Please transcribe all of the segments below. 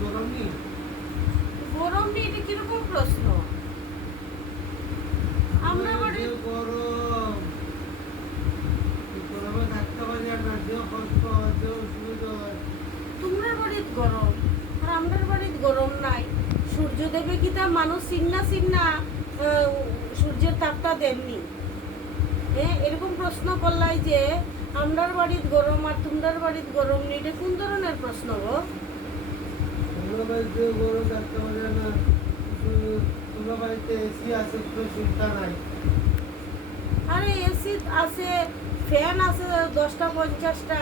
গরম নেই? গরম নেই এটা কীরকম প্রশ্ন? আমরা বাড়ি গরম। গরমে থাকতে পারি না যে কষ্ট অসুবিধা হয়। তোমরা বাড়িত গরম আর আমরার বাড়িত গরম নাই। সূর্যদেবে কি তা মানুষ চিন্না চিন্না আহ, সূর্যের তাপটা দেননি। হ্যাঁ এরকম প্রশ্ন করলাই যে আমরার বাড়িত গরম আর তোমরার বাড়িত গরম নেই এটা কোন ধরনের প্রশ্ন গো? তোমরা বাড়িতে গরম থাকতে না শুধু বাড়িতে এসি আছে কোনো চিন্তা নাই। আরে এসি আছে ফ্যান আছে দশটা পঞ্চাশটা।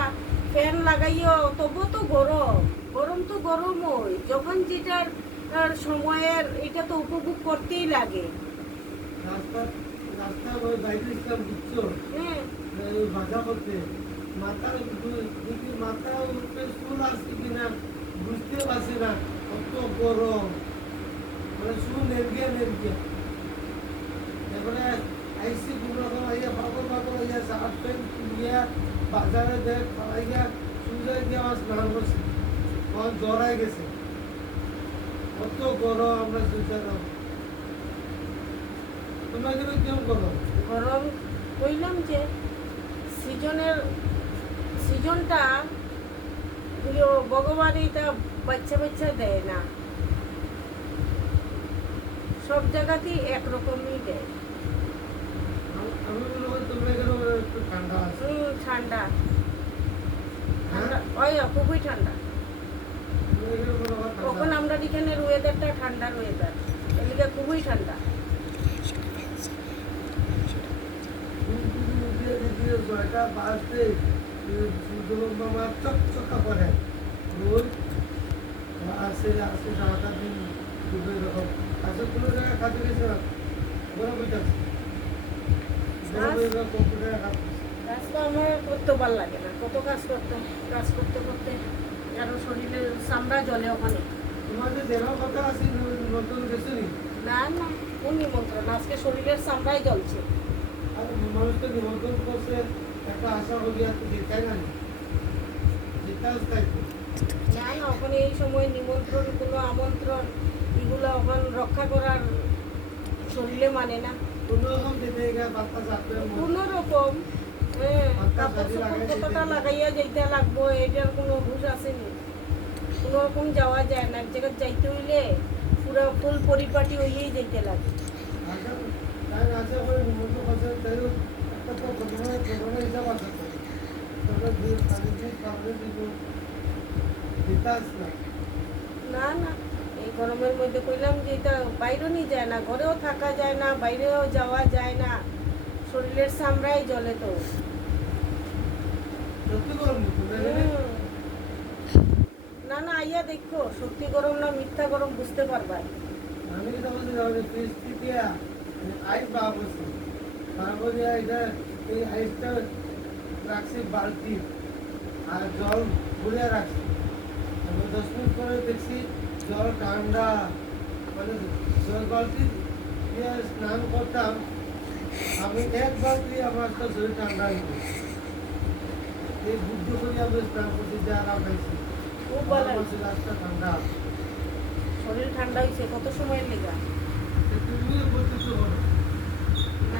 ফ্যান লাগাইও তবু তো গরম। গরম তো গরম হয় যখন যেটার সময়ের এটা তো উপভোগ করতেই লাগে। রাস্তা রাস্তা ওই বাইরে ইসলাম বুঝছ হ্যাঁ। বাধা করতে মাথার মাথা উপরে চুল আসছে কিনা বুঝতে পারছি না। গরম। মানে চুল নেরগিয়া নেরগিয়া এবারে আইসি কোনো আইয়া পাগল পাগল আইয়া শার্ট প্যান্ট কিনিয়া বাজারে দেখ খাওয়াইয়া সুজাই দিয়ে আমার স্নান করছি। আমার জ্বরাই গেছে। কত গরম আমরা সুজাই তোমরা কিন্তু কেমন গরম গরম কইলাম যে, সিজনের, সিজনটা হলো ভগবান বাচ্চা বাচ্চা দেয় না সব জায়গাতেই একরকমই দেয় এখানে ঠান্ডা খুবই ঠান্ডা এখানে তখন আমরা এখানের ওয়েদারটা ঠান্ডার ওয়েদার এদিকে খুবই ঠান্ডা কত কাজ করতে কাজ করতে করতে কারও শরীরের চামড়া জলে ওখানে। তোমার যে দেওয়ার কথা আছে নতুন গেছে না না, কোন নিমন্ত্রণ আজকে শরীরের চামড়াই জ্বলছে। আর মানুষকে নিমন্ত্রণ করছে। একটা আশা আছে যেটাই না? যেটা তাই না না ওখানে এই সময় নিমন্ত্রণ কোনো আমন্ত্রণ এগুলো ওখানে রক্ষা করার শরীরে মানে না। কোনো রকম হ্যাঁ মাথা কাপড় চোপড় কতটা লাগাইয়া যাইতে লাগবো এটার কোনো হুশ আসেনি। কোনো রকম যাওয়া যায় না এক জায়গায় যাইতে হইলে পুরো ফুল পরিপাটি হইয়েই যাইতে লাগে। তো তো না না এই গরমের মধ্যে কইলাম যে এটা বাইরেও নিয়ে যায় না ঘরেও থাকা যায় না বাইরেও যাওয়া যায় না শরীরের চামড়াই জ্বলে তো। নি। না আইয়া দেখো সত্যি গরম না মিথ্যা গরম বুঝতে পারবা। আমি কি বলছি যে ফ্রিজ আইস তারপরে এটা এই আইসটা রাখছি বালতি। আর জল ভরে রাখছি। তারপর দশ মিনিট পরে দেখছি জল ঠান্ডা। মানে জল বালতি দিয়ে স্নান করতাম। আমি এক বালতি আমার তো শরীর ঠান্ডা হয়ে এই বুদ্ধি করে আমি স্নান করছি যে আরাম পাইছি খুব ভালো আমার শরীরটা ঠান্ডা। শরীর ঠান্ডা হয়েছে কত সময় লেগা? হ্যাঁ বালতি করে থেকে আইস রাখিয়া, বের করিয়া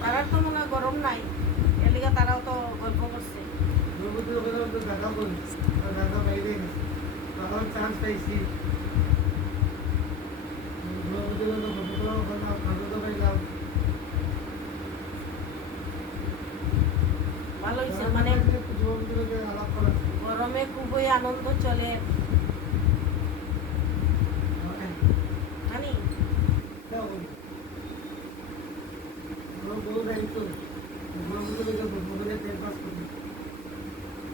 তারার তো মনে নাই এলিগা তারাও তো গল্প করছে লোকের তো দেখা বাইরে গেছে চান্স পাইছি ভালো হয়েছে মানে গরমে খুবই আনন্দ চলে। টাইম পাস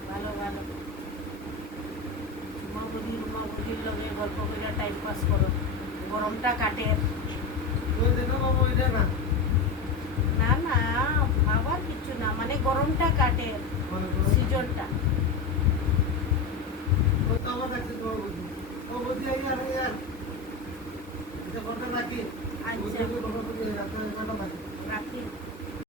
ভালো ভালো লগে গল্প করে টাইম পাস করো গরমটা কাটে না না না ভাবার কিছু না মানে গরমটা কাটে সিজনটা